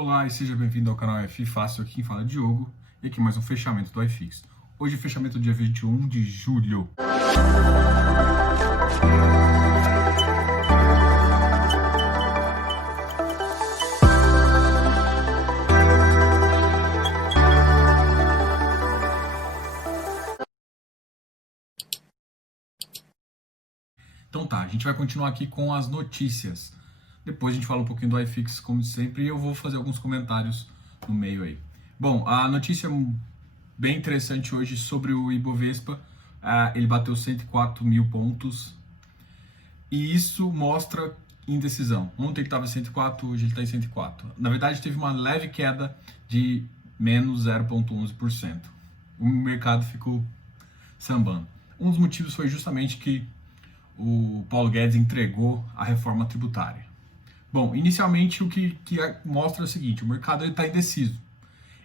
Olá e seja bem-vindo ao canal F Fácil, aqui quem fala é Diogo, e aqui mais um fechamento do iFix. Hoje é fechamento dia 21 de julho. Então tá, a gente vai continuar aqui com as notícias. Depois a gente fala um pouquinho do iFix, como sempre, e eu vou fazer alguns comentários no meio aí. Bom, a notícia bem interessante hoje sobre o Ibovespa, ele bateu 104 mil pontos, e isso mostra indecisão. Ontem ele estava em 104, hoje ele está em 104. Na verdade, teve uma leve queda de menos 0,11%. O mercado ficou sambando. Um dos motivos foi justamente que o Paulo Guedes entregou a reforma tributária. Bom, inicialmente o que mostra é o seguinte: o mercado está indeciso.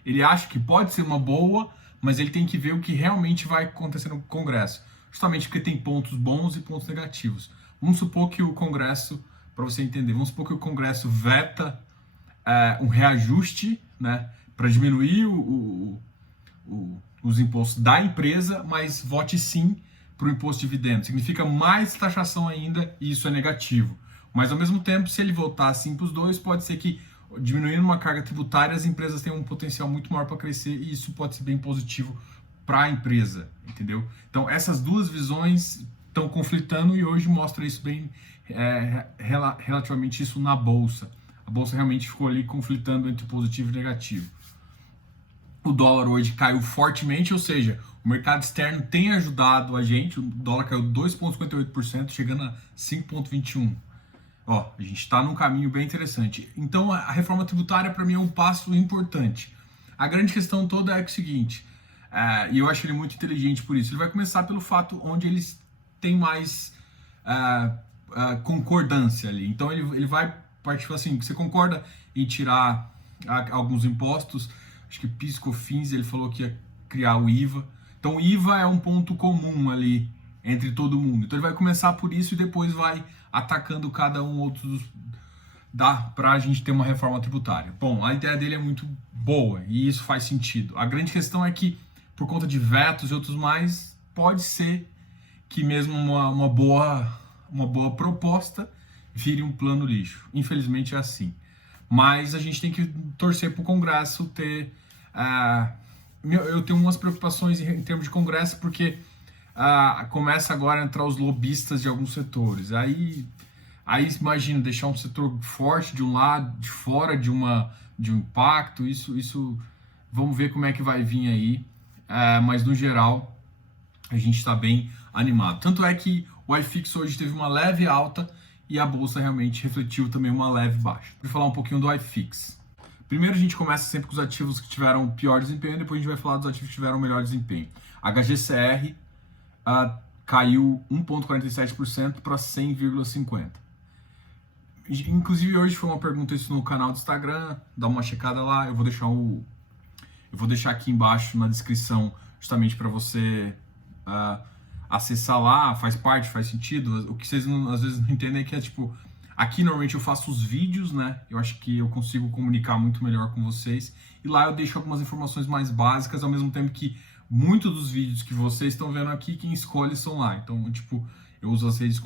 Ele acha que pode ser uma boa, mas ele tem que ver o que realmente vai acontecer no Congresso. Justamente porque tem pontos bons e pontos negativos. Vamos supor que o Congresso, para você entender, vamos supor que o Congresso veta um reajuste, né, para diminuir os impostos da empresa, mas vote sim para o imposto de dividendos. Significa mais taxação ainda, e isso é negativo. Mas, ao mesmo tempo, se ele votar assim para os dois, pode ser que, diminuindo uma carga tributária, as empresas tenham um potencial muito maior para crescer, e isso pode ser bem positivo para a empresa, entendeu? Então, essas duas visões estão conflitando, e hoje mostra isso bem, relativamente isso na Bolsa. A Bolsa realmente ficou ali conflitando entre positivo e negativo. O dólar hoje caiu fortemente, ou seja, o mercado externo tem ajudado a gente. O dólar caiu 2,58%, chegando a 5,21%. Ó, a gente está num caminho bem interessante. Então, a reforma tributária, para mim, é um passo importante. A grande questão toda é o seguinte, e eu acho ele muito inteligente por isso. Ele vai começar pelo fato onde eles têm mais concordância ali. Então, ele vai partir assim: você concorda em tirar alguns impostos? Acho que PIS, COFINS, ele falou que ia criar o IVA. Então, o IVA é um ponto comum ali entre todo mundo. Então, ele vai começar por isso e depois vai atacando cada um outro. Dá para a gente ter uma reforma tributária. Bom, a ideia dele é muito boa e isso faz sentido. A grande questão é que, por conta de vetos e outros mais, pode ser que mesmo uma boa proposta vire um plano lixo. Infelizmente é assim. Mas a gente tem que torcer para o Congresso ter... eu tenho umas preocupações em termos de Congresso, porque começa agora a entrar os lobistas de alguns setores. Aí imagina, deixar um setor forte de um lado, de fora de um impacto, isso vamos ver como é que vai vir aí. Mas no geral, a gente está bem animado. Tanto é que o iFix hoje teve uma leve alta, e a bolsa realmente refletiu também uma leve baixa. Vou falar um pouquinho do iFix. Primeiro a gente começa sempre com os ativos que tiveram pior desempenho, depois a gente vai falar dos ativos que tiveram melhor desempenho. HGCR caiu 1,47% para 100,50%. Inclusive hoje foi uma pergunta isso no canal do Instagram, dá uma checada lá, eu vou deixar aqui embaixo na descrição justamente para você acessar lá. Faz parte, faz sentido. O que vocês às vezes não entendem é que tipo, aqui normalmente eu faço os vídeos, né? Eu acho que eu consigo comunicar muito melhor com vocês. E lá eu deixo algumas informações mais básicas, ao mesmo tempo que muitos dos vídeos que vocês estão vendo aqui, quem escolhe são lá. Então, tipo, eu uso as redes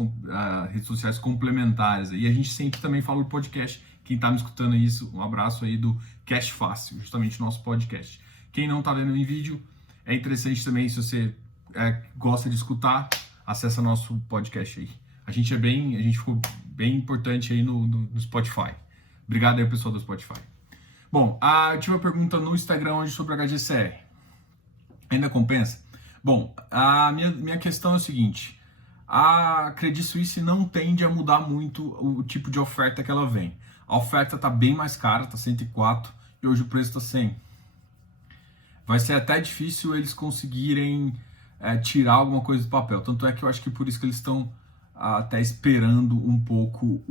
sociais complementares. E a gente sempre também fala no podcast. Quem está me escutando isso, um abraço aí do Cash Fácil, justamente o nosso podcast. Quem não está vendo em vídeo, é interessante também, se você gosta de escutar, acessa nosso podcast aí. A gente ficou bem importante aí no Spotify. Obrigado aí, pessoal do Spotify. Bom, eu tive uma pergunta no Instagram hoje sobre HGCR. Ainda compensa? Bom, a minha questão é o seguinte: a Credit Suisse não tende a mudar muito o tipo de oferta que ela vem. A oferta está bem mais cara, está 104, e hoje o preço está 100. Vai ser até difícil eles conseguirem tirar alguma coisa do papel. Tanto é que eu acho que por isso que eles estão até esperando um pouco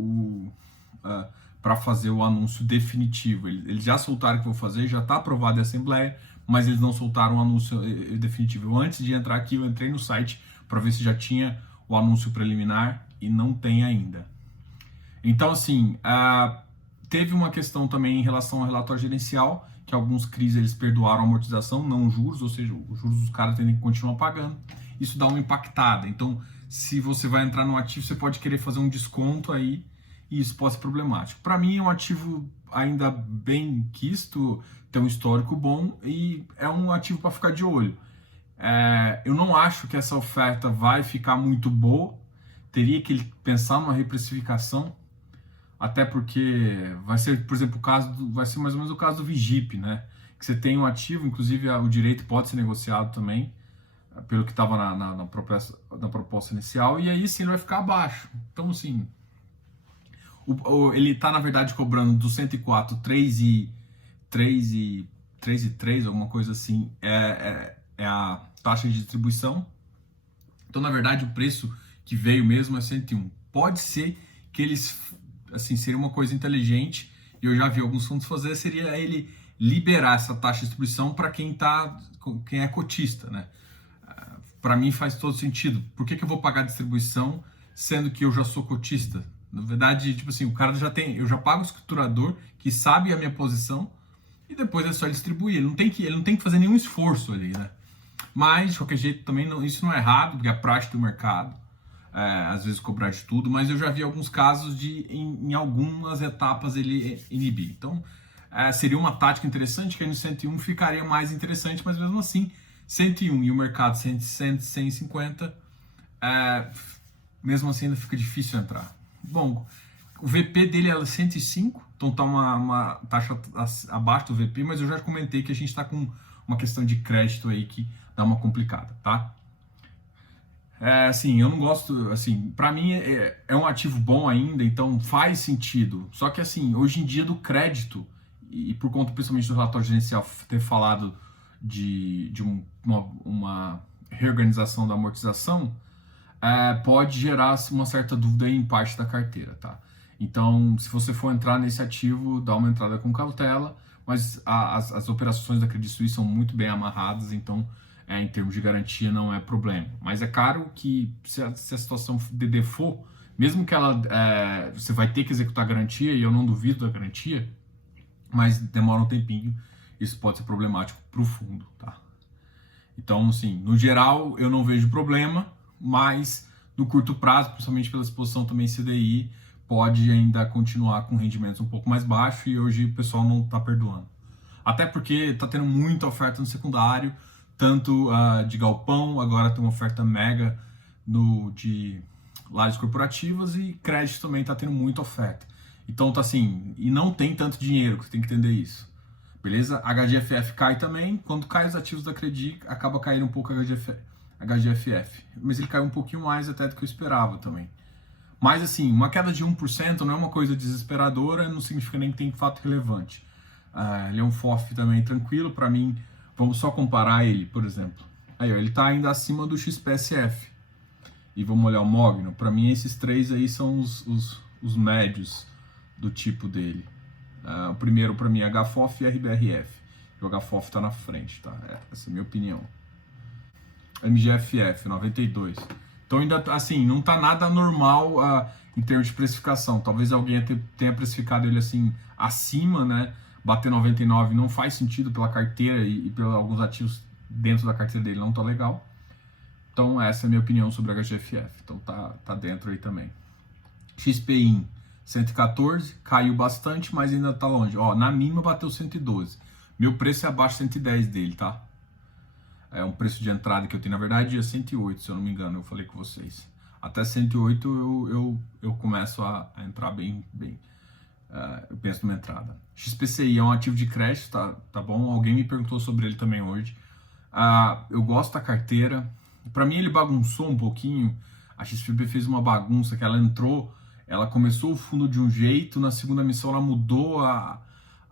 para fazer o anúncio definitivo. Eles já soltaram que vão fazer, já está aprovado em Assembleia, mas eles não soltaram o anúncio definitivo. Antes de entrar aqui, eu entrei no site para ver se já tinha o anúncio preliminar e não tem ainda. Então, assim, teve uma questão também em relação ao relatório gerencial, que alguns CRIs eles perdoaram a amortização, não os juros, ou seja, os juros dos caras têm que continuar pagando. Isso dá uma impactada. Então, se você vai entrar no ativo, você pode querer fazer um desconto aí, e isso pode ser problemático. Para mim, é um ativo ainda bem quisto, tem um histórico bom e é um ativo para ficar de olho. Eu não acho que essa oferta vai ficar muito boa, teria que pensar numa reprecificação, até porque vai ser, por exemplo, vai ser mais ou menos o caso do Vigip, né? Que você tem um ativo, inclusive o direito pode ser negociado também, pelo que estava na proposta inicial, e aí sim ele vai ficar abaixo. Então, assim, ele está, na verdade, cobrando do 104, 3,3, alguma coisa assim, é a taxa de distribuição. Então, na verdade, o preço que veio mesmo é 101. Pode ser que eles, assim, seria uma coisa inteligente, e eu já vi alguns fundos fazer, seria ele liberar essa taxa de distribuição para quem é cotista, né? Para mim faz todo sentido. Por que eu vou pagar distribuição sendo que eu já sou cotista? Na verdade, tipo assim, o cara eu já pago o escriturador que sabe a minha posição e depois é só ele distribuir. Ele não tem que fazer nenhum esforço ali, né? Mas, de qualquer jeito, também isso não é errado, porque é a prática do mercado. Às vezes cobrar de tudo, mas eu já vi alguns casos de, em algumas etapas, ele inibir. Então, seria uma tática interessante, que aí no 101 ficaria mais interessante, mas mesmo assim, 101 e o mercado 150, mesmo assim ainda fica difícil entrar. Bom, o VP dele é 105, então tá uma taxa abaixo do VP, mas eu já comentei que a gente está com uma questão de crédito aí que dá uma complicada, tá? Assim, eu não gosto, assim, para mim é um ativo bom ainda, então faz sentido. Só que, assim, hoje em dia do crédito, e por conta principalmente do relatório gerencial ter falado de uma reorganização da amortização, pode gerar uma certa dúvida aí em parte da carteira, tá? Então, se você for entrar nesse ativo, dá uma entrada com cautela, mas as operações da Credit Suisse são muito bem amarradas, então em termos de garantia não é problema. Mas é claro que se a situação de default, mesmo que você vai ter que executar a garantia, e eu não duvido da garantia, mas demora um tempinho, isso pode ser problemático para o fundo, tá? Então, assim, no geral, eu não vejo problema, mas no curto prazo, principalmente pela exposição também CDI, pode ainda continuar com rendimentos um pouco mais baixos e hoje o pessoal não está perdoando. Até porque está tendo muita oferta no secundário, tanto de galpão, agora tem uma oferta mega de lajes corporativas e crédito também está tendo muita oferta. Então tá assim, e não tem tanto dinheiro, que você tem que entender isso. Beleza? HGFF cai também, quando cai os ativos da Credit, acaba caindo um pouco a HGFF. Mas ele caiu um pouquinho mais até do que eu esperava também. Mas assim, uma queda de 1% não é uma coisa desesperadora, não significa nem que tem fato relevante. Ele é um FOF também tranquilo, para mim, vamos só comparar ele, por exemplo. Aí, ó, ele está ainda acima do XPSF. E vamos olhar o Mogno, para mim esses três aí são os médios do tipo dele. O primeiro para mim é HFOF e RBRF. O HFOF está na frente, tá? Essa é a minha opinião. MGFF, 92. Então ainda, assim, não tá nada normal em termos de precificação. Talvez alguém tenha precificado ele assim acima, né? Bater 99 não faz sentido pela carteira e pelos alguns ativos dentro da carteira dele não tá legal. Então essa é a minha opinião sobre a HGFF. Então tá dentro aí também. XPIN 114, caiu bastante, mas ainda tá longe. Ó, na mínima bateu 112. Meu preço é abaixo de 110 dele, tá? É um preço de entrada que eu tenho, na verdade, é 108, se eu não me engano, eu falei com vocês. Até 108 eu começo a entrar bem. Eu penso numa entrada. XPCI é um ativo de crédito, tá bom? Alguém me perguntou sobre ele também hoje. Eu gosto da carteira. Para mim ele bagunçou um pouquinho. A XP fez uma bagunça que ela começou o fundo de um jeito, na segunda missão ela mudou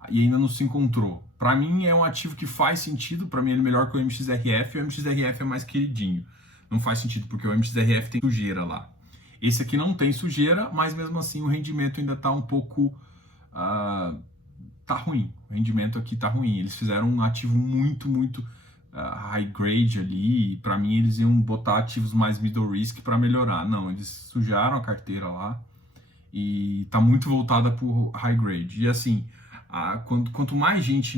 e ainda não se encontrou. Para mim é um ativo que faz sentido, para mim ele é melhor que o MXRF, e o MXRF é mais queridinho. Não faz sentido, porque o MXRF tem sujeira lá. Esse aqui não tem sujeira, mas mesmo assim o rendimento ainda tá um pouco... tá ruim. O rendimento aqui tá ruim. Eles fizeram um ativo muito high grade ali, e para mim eles iam botar ativos mais middle risk para melhorar. Não, eles sujaram a carteira lá, e tá muito voltada pro high grade. E assim, quanto mais gente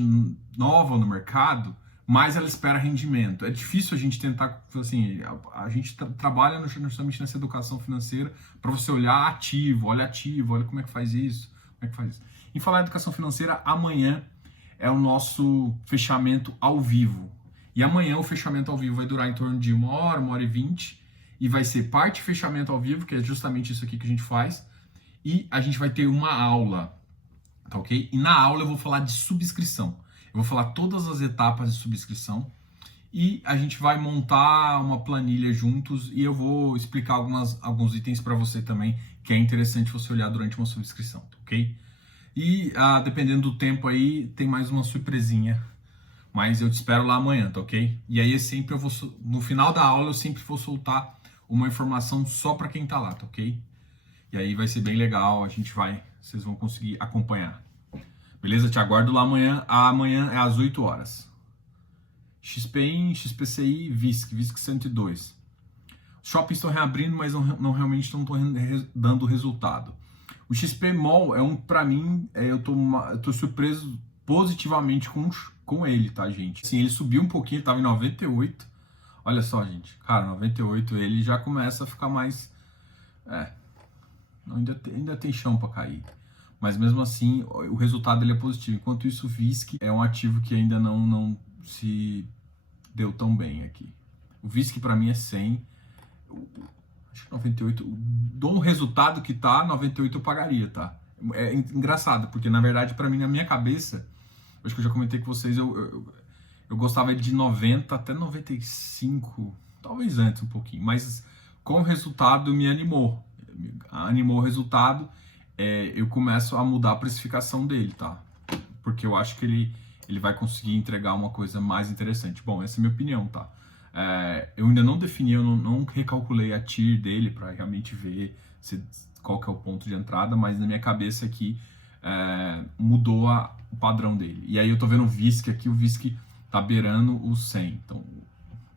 nova no mercado, mais ela espera rendimento. É difícil a gente tentar, assim, a gente trabalha justamente nessa educação financeira para você olhar ativo, olha como é que faz isso, como é que faz isso. Em falar em educação financeira, amanhã é o nosso fechamento ao vivo. E amanhã o fechamento ao vivo vai durar em torno de 1 hora e 20, e vai ser parte fechamento ao vivo, que é justamente isso aqui que a gente faz, e a gente vai ter uma aula, tá ok? E na aula eu vou falar de subscrição. Eu vou falar todas as etapas de subscrição e a gente vai montar uma planilha juntos e eu vou explicar alguns itens para você também, que é interessante você olhar durante uma subscrição, tá ok? E dependendo do tempo aí, tem mais uma surpresinha, mas eu te espero lá amanhã, tá ok? E aí sempre no final da aula eu sempre vou soltar uma informação só para quem tá lá, tá ok? E aí vai ser bem legal, vocês vão conseguir acompanhar. Beleza? Te aguardo lá amanhã. Amanhã é às 8 horas. XPIN, XPCI, VISC 102. Os shoppings estão reabrindo, mas não realmente não estão dando resultado. O XP Mall para mim, eu tô surpreso positivamente com ele, tá, gente? Assim, ele subiu um pouquinho, ele tava em 98. Olha só, gente. Cara, 98 ele já começa a ficar mais... ainda tem chão para cair. Mas mesmo assim, o resultado dele é positivo. Enquanto isso, o VISC é um ativo que ainda não se deu tão bem aqui. O VISC para mim é 100. Acho que 98. Do resultado que tá, 98 eu pagaria, tá? É engraçado, porque na verdade, para mim, na minha cabeça, acho que eu já comentei com vocês, eu gostava de 90 até 95, talvez antes um pouquinho. Mas com o resultado me animou. Animou o resultado. Eu começo a mudar a precificação dele, tá? Porque eu acho que ele vai conseguir entregar uma coisa mais interessante. Bom, essa é a minha opinião, tá? Eu ainda não defini, eu não recalculei a TIR dele para realmente ver qual que é o ponto de entrada, mas na minha cabeça aqui mudou o padrão dele. E aí eu tô vendo o VISC aqui, o VISC tá beirando o 100. Então,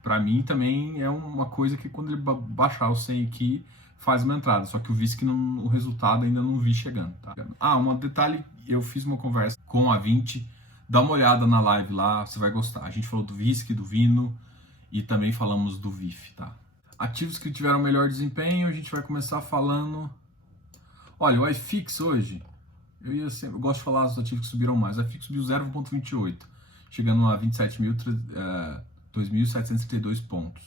para mim também é uma coisa que quando ele baixar o 100 aqui, faz uma entrada, só que o VISC o resultado ainda não vi chegando, tá? Um detalhe, eu fiz uma conversa com a 20, dá uma olhada na live lá, você vai gostar. A gente falou do VISC, do Vino e também falamos do VIF, tá? Ativos que tiveram melhor desempenho, a gente vai começar falando... Olha, o iFix hoje, eu gosto de falar dos ativos que subiram mais. O iFix subiu 0,28, chegando a 2.732 pontos.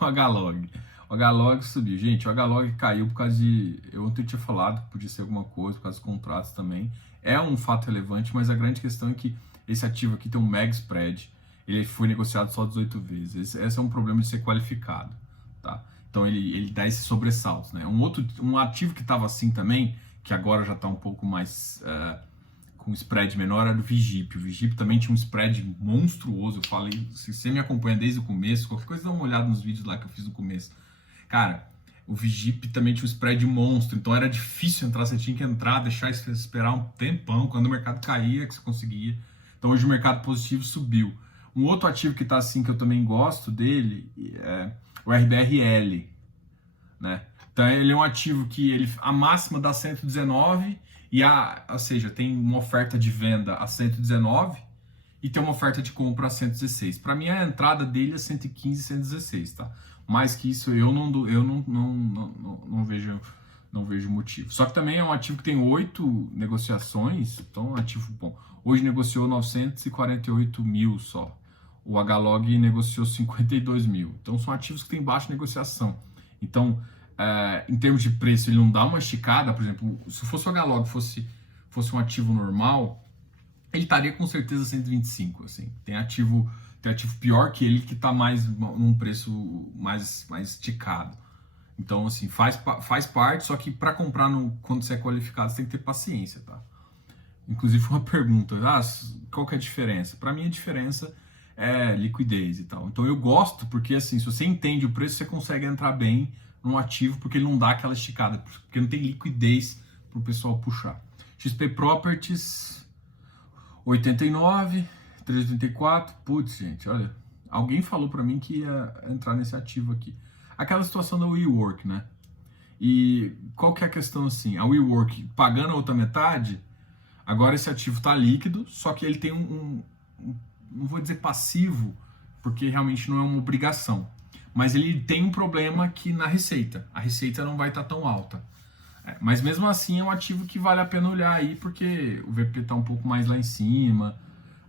O HLOG. O HLOG subiu. Gente, o HLOG caiu por causa de... Eu ontem tinha falado que podia ser alguma coisa, por causa dos contratos também. É um fato relevante, mas a grande questão é que esse ativo aqui tem um mega spread. Ele foi negociado só 18 vezes. Esse é um problema de ser qualificado, tá? Então ele dá esses sobressaltos, né? Um ativo que estava assim também, que agora já está um pouco mais... com spread menor, era do Vigip. O Vigip também tinha um spread monstruoso. Eu falei, se você me acompanha desde o começo, qualquer coisa dá uma olhada nos vídeos lá que eu fiz no começo. Cara, o Vigip também tinha um spread monstro, então era difícil entrar, você tinha que entrar, deixar esperar um tempão, quando o mercado caía que você conseguia. Então hoje o mercado positivo subiu. Um outro ativo que está assim, que eu também gosto dele, é o RBRL, né? Então ele é um ativo que a máxima dá 119, ou seja, tem uma oferta de venda a 119 e tem uma oferta de compra a 116. Para mim a entrada dele é 115, 116, tá? Mais que isso eu não vejo motivo. Só que também é um ativo que tem 8 negociações, então é um ativo bom. Hoje negociou 948 mil só. O HLOG negociou 52 mil. Então são ativos que têm baixa negociação. Então, em termos de preço, ele não dá uma esticada. Por exemplo, se fosse o HLOG fosse um ativo normal, ele estaria com certeza 125. Assim. Tem ativo pior que ele que está mais num preço mais esticado. Então, assim, faz parte, só que para comprar quando você é qualificado, você tem que ter paciência, tá? Inclusive, uma pergunta, qual que é a diferença? Para mim, a diferença é liquidez e tal. Então, eu gosto porque, assim, se você entende o preço, você consegue entrar bem num ativo, porque ele não dá aquela esticada, porque não tem liquidez para o pessoal puxar. XP Properties, 89, 384, putz, gente, olha, alguém falou para mim que ia entrar nesse ativo aqui. Aquela situação da WeWork, né? E qual que é a questão assim? A WeWork pagando a outra metade, agora esse ativo está líquido, só que ele tem não vou dizer passivo, porque realmente não é uma obrigação, mas ele tem um problema que na receita, a receita não vai estar tão alta. Mas mesmo assim é um ativo que vale a pena olhar aí, porque o VP está um pouco mais lá em cima.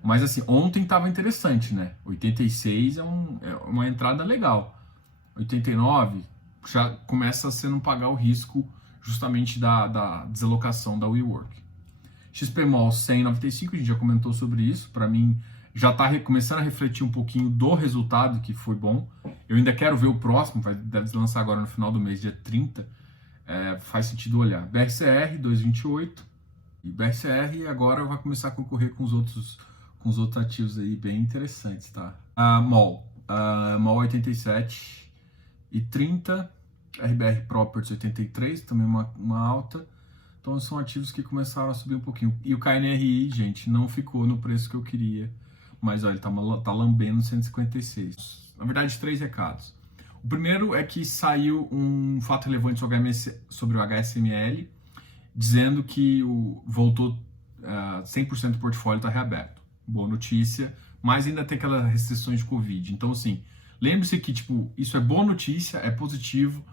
Mas assim, ontem estava interessante, né? 86 é uma entrada legal. 89 já começa a você não pagar o risco justamente da desalocação da WeWork. XPMOL 195, a gente já comentou sobre isso. Para mim, já está começando a refletir um pouquinho do resultado, que foi bom. Eu ainda quero ver o próximo, deve lançar agora no final do mês, dia 30. Faz sentido olhar. BRCR 228. E BRCR agora vai começar a concorrer com os outros ativos aí bem interessantes, tá? MOL 87 e 30. RBR Properties 83, também uma alta. Então são ativos que começaram a subir um pouquinho. E o KNRI, gente, não ficou no preço que eu queria. Mas olha, ele tá lambendo 156. Na verdade, 3 recados. O primeiro é que saiu um fato relevante sobre o HSML, dizendo que voltou 100% do portfólio está reaberto. Boa notícia, mas ainda tem aquelas restrições de Covid. Então, assim, lembre-se que isso é boa notícia, é positivo.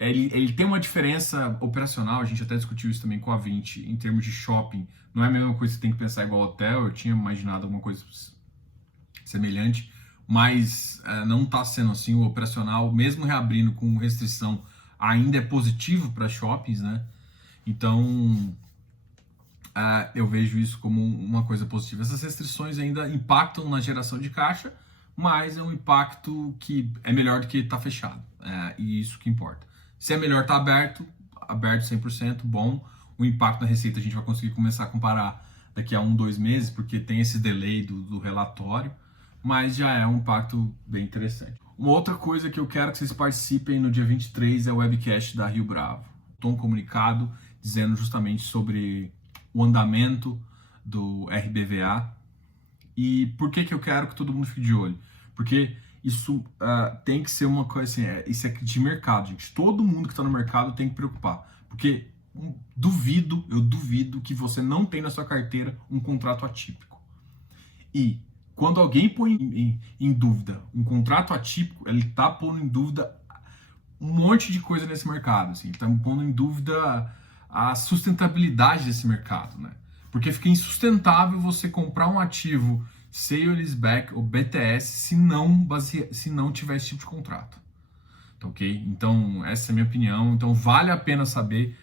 Ele tem uma diferença operacional, a gente até discutiu isso também com a 20, em termos de shopping. Não é a mesma coisa que você tem que pensar igual hotel, eu tinha imaginado alguma coisa semelhante, mas não está sendo assim. O operacional, mesmo reabrindo com restrição, ainda é positivo para shoppings, né? Então, eu vejo isso como uma coisa positiva. Essas restrições ainda impactam na geração de caixa, mas é um impacto que é melhor do que estar fechado. E isso que importa. Se é melhor estar aberto 100%, bom. O impacto na receita a gente vai conseguir começar a comparar daqui a 1-2 meses, porque tem esse delay do relatório, mas já é um impacto bem interessante. Uma outra coisa que eu quero que vocês participem no dia 23 é o webcast da Rio Bravo. Estou um comunicado dizendo justamente sobre o andamento do RBVA. E por que eu quero que todo mundo fique de olho? Porque isso tem que ser uma coisa assim, isso é de mercado, gente. Todo mundo que está no mercado tem que preocupar. Porque eu duvido que você não tem na sua carteira um contrato atípico. E quando alguém põe em dúvida um contrato atípico, ele está pondo em dúvida um monte de coisa nesse mercado. Assim, está pondo em dúvida a sustentabilidade desse mercado, né? Porque fica insustentável você comprar um ativo sale leaseback ou BTS se não tiver esse tipo de contrato. Tá, ok? Então, essa é a minha opinião. Então, vale a pena saber.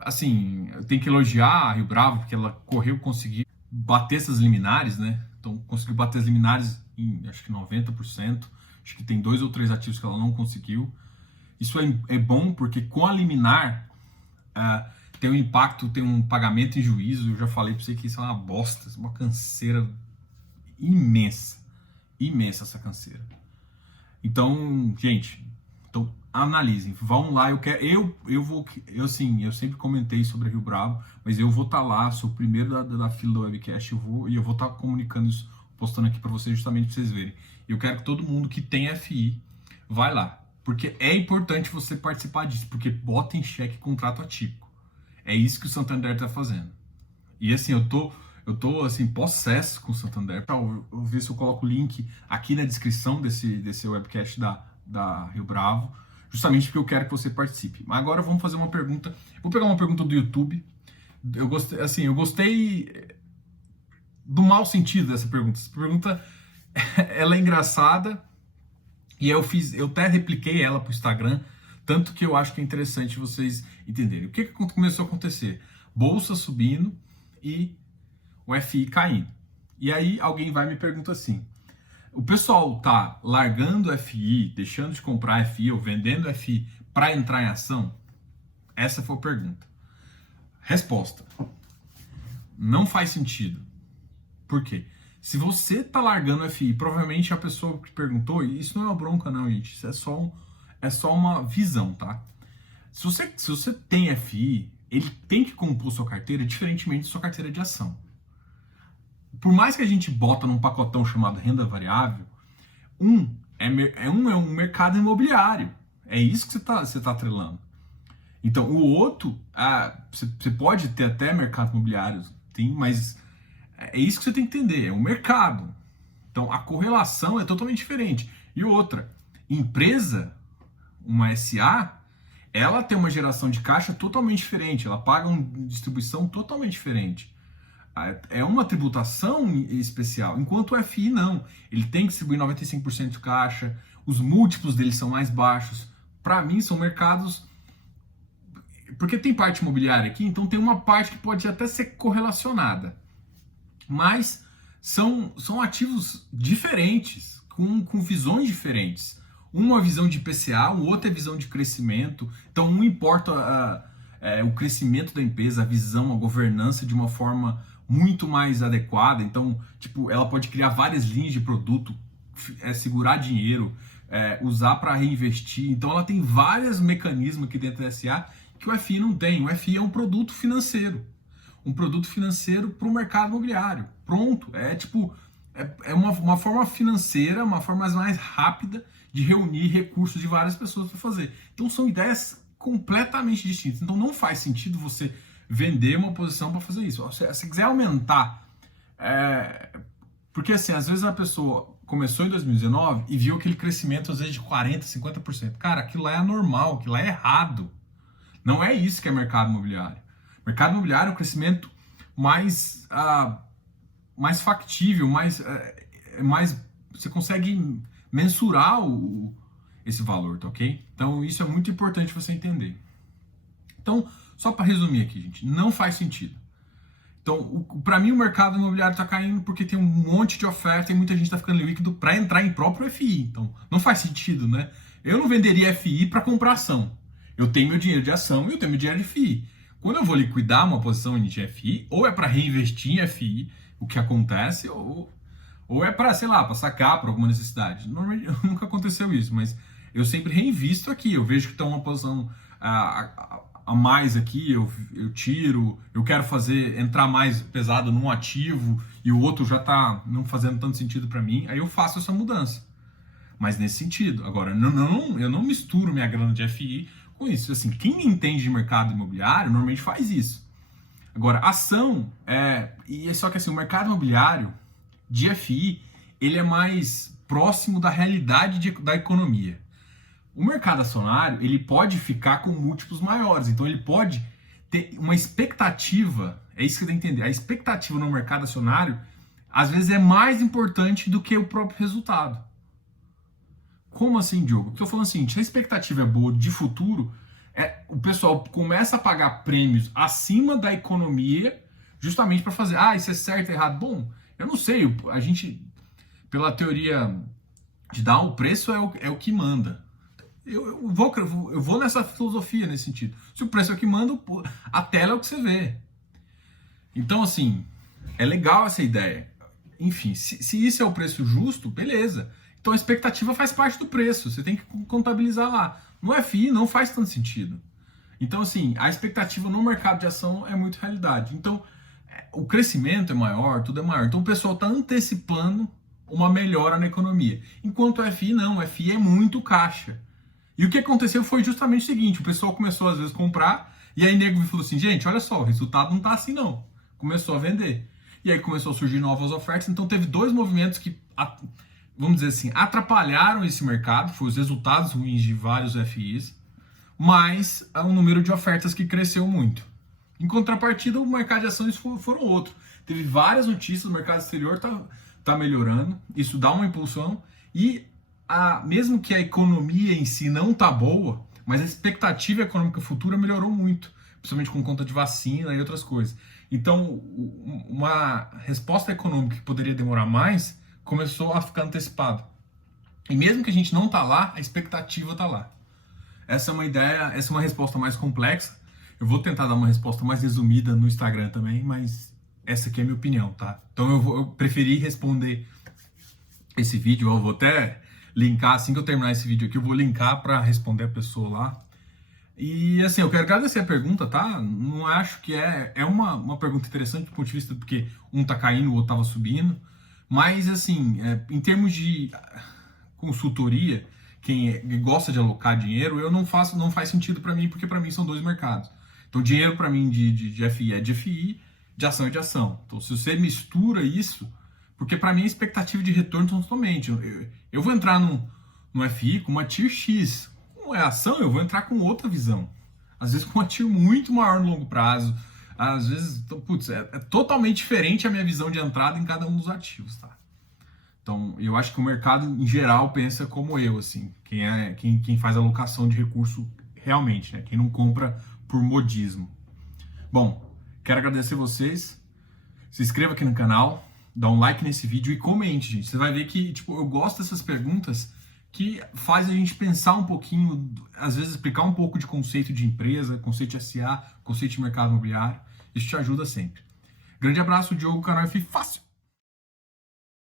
Assim, eu tenho que elogiar a Rio Bravo, porque ela conseguiu bater essas liminares, né? Então, conseguiu bater as liminares em, acho que 90%. Acho que tem 2 ou 3 ativos que ela não conseguiu. Isso é bom, porque com a liminar tem um impacto, tem um pagamento em juízo. Eu já falei para você que isso é uma bosta, uma canseira imensa essa canseira. Então, gente, analisem, vão lá. Eu sempre comentei sobre a Rio Bravo, mas eu vou estar lá, sou o primeiro da fila do webcast, eu vou estar comunicando isso, postando aqui para vocês, justamente para vocês verem. Eu quero que todo mundo que tem FI vai lá, porque é importante você participar disso, porque bota em xeque contrato atípico. É isso que o Santander está fazendo. E assim, eu tô assim, possesso com o Santander. Eu vou ver se eu coloco o link aqui na descrição desse webcast da Rio Bravo, justamente porque eu quero que você participe. Mas agora vamos fazer uma pergunta. Vou pegar uma pergunta do YouTube. Eu gostei do mau sentido dessa pergunta. Essa pergunta, ela é engraçada, e eu até repliquei ela pro Instagram, tanto que eu acho que é interessante vocês entenderem. O que começou a acontecer? Bolsa subindo e o FI caindo. E aí alguém vai e me pergunta assim: o pessoal tá largando FI, deixando de comprar FI ou vendendo FI para entrar em ação? Essa foi a pergunta. Resposta: não faz sentido. Por quê? Se você tá largando FI, provavelmente a pessoa que perguntou, e isso não é uma bronca não, gente, isso é só uma visão, tá? Se você tem FI, ele tem que compor sua carteira diferentemente de sua carteira de ação. Por mais que a gente bota num pacotão chamado renda variável, é um mercado imobiliário. É isso que você tá atrelando. Então, o outro, você pode ter até mercado imobiliário, tem, mas é isso que você tem que entender, é o mercado. Então, a correlação é totalmente diferente. E outra, empresa, uma SA, ela tem uma geração de caixa totalmente diferente, ela paga uma distribuição totalmente diferente. É uma tributação especial, enquanto o FI não. Ele tem que distribuir 95% de caixa, os múltiplos dele são mais baixos. Para mim, são mercados. Porque tem parte imobiliária aqui, então tem uma parte que pode até ser correlacionada. Mas são ativos diferentes, com visões diferentes. Uma visão de IPCA, o outro é visão de crescimento. Então, um importa o crescimento da empresa, a visão, a governança de uma forma muito mais adequada. Então, tipo, ela pode criar várias linhas de produto, segurar dinheiro, usar para reinvestir. Então, ela tem vários mecanismos aqui dentro da SA que o FI não tem. O FI é um produto financeiro. Um produto financeiro para o mercado imobiliário. Pronto. É uma forma financeira, uma forma mais rápida de reunir recursos de várias pessoas para fazer. Então são ideias completamente distintas. Então não faz sentido você vender uma posição para fazer isso. Se quiser aumentar, porque assim, às vezes a pessoa começou em 2019 e viu aquele crescimento às vezes de 40%, 50%. Cara, aquilo lá é anormal, aquilo lá é errado. Não é isso que é mercado imobiliário. Mercado imobiliário é um crescimento mais factível, mais você consegue mensurar esse valor, tá ok? Então isso é muito importante você entender. Então, só para resumir aqui, gente, não faz sentido. Então, para mim o mercado imobiliário está caindo porque tem um monte de oferta e muita gente está ficando líquido para entrar em próprio FI. Então, não faz sentido, né? Eu não venderia FI para comprar ação. Eu tenho meu dinheiro de ação e eu tenho meu dinheiro de FI. Quando eu vou liquidar uma posição em FI, ou é para reinvestir em FI, o que acontece, ou é para, sei lá, para sacar para alguma necessidade. Normalmente nunca aconteceu isso, mas eu sempre reinvisto aqui. Eu vejo que está uma posição a mais aqui, eu tiro, eu quero entrar mais pesado num ativo e o outro já está não fazendo tanto sentido para mim, aí eu faço essa mudança. Mas nesse sentido. Agora, eu não misturo minha grana de FI com isso. Assim, quem entende de mercado imobiliário normalmente faz isso. Agora, ação e só que assim, o mercado imobiliário de FI, ele é mais próximo da realidade da economia. O mercado acionário, ele pode ficar com múltiplos maiores, então ele pode ter uma expectativa, é isso que você tem que entender, a expectativa no mercado acionário, às vezes é mais importante do que o próprio resultado. Como assim, Diogo? Estou falando assim, se a expectativa é boa de futuro, o pessoal começa a pagar prêmios acima da economia justamente para fazer, isso é certo ou errado? Bom, eu não sei, a gente, pela teoria de dar o preço é o que manda. Eu vou nessa filosofia, nesse sentido. Se o preço é o que manda, a tela é o que você vê. Então, assim, é legal essa ideia. Enfim, se isso é o preço justo, beleza. Então a expectativa faz parte do preço, você tem que contabilizar lá. No FI não faz tanto sentido. Então, assim, a expectativa no mercado de ação é muito realidade. Então, o crescimento é maior, tudo é maior. Então o pessoal está antecipando uma melhora na economia. Enquanto o FI não, o FI é muito caixa. E o que aconteceu foi justamente o seguinte, o pessoal começou às vezes a comprar, e aí nego falou assim, gente, olha só, o resultado não tá assim não. Começou a vender. E aí começou a surgir novas ofertas, então teve dois movimentos que, vamos dizer assim, atrapalharam esse mercado, foi os resultados ruins de vários FIs, mas um número de ofertas que cresceu muito. Em contrapartida, o mercado de ações foram outro. Teve várias notícias, o mercado exterior tá melhorando, isso dá uma impulsão, e mesmo que a economia em si não tá boa, mas a expectativa econômica futura melhorou muito, principalmente com conta de vacina e outras coisas. Então, uma resposta econômica que poderia demorar mais, começou a ficar antecipada. E mesmo que a gente não tá lá, a expectativa tá lá. Essa é uma ideia, essa é uma resposta mais complexa. Eu vou tentar dar uma resposta mais resumida no Instagram também, mas essa aqui é a minha opinião, tá? Então eu preferi responder esse vídeo, eu vou até linkar, assim que eu terminar esse vídeo aqui, eu vou linkar para responder a pessoa lá. E assim, eu quero agradecer a pergunta, tá? Não acho que é uma pergunta interessante do ponto de vista porque um tá caindo, o outro tava subindo. Mas assim, em termos de consultoria, quem gosta de alocar dinheiro, não faz sentido para mim, porque para mim são dois mercados. Então, dinheiro para mim de FI é de FI, de ação é de ação. Então, se você mistura isso, porque para mim a expectativa de retorno são totalmente. Eu vou entrar no FI com uma TIR X. Como é ação, eu vou entrar com outra visão. Às vezes com uma TIR muito maior no longo prazo. Às vezes, putz, é totalmente diferente a minha visão de entrada em cada um dos ativos, tá? Então, eu acho que o mercado em geral pensa como eu, assim, quem faz alocação de recurso realmente, né? Quem não compra por modismo. Bom, quero agradecer vocês. Se inscreva aqui no canal, dá um like nesse vídeo e comente, gente. Você vai ver que, tipo, eu gosto dessas perguntas que faz a gente pensar um pouquinho, às vezes explicar um pouco de conceito de empresa, conceito de SA, conceito de mercado imobiliário. Isso te ajuda sempre. Grande abraço, Diogo, canal F Fácil.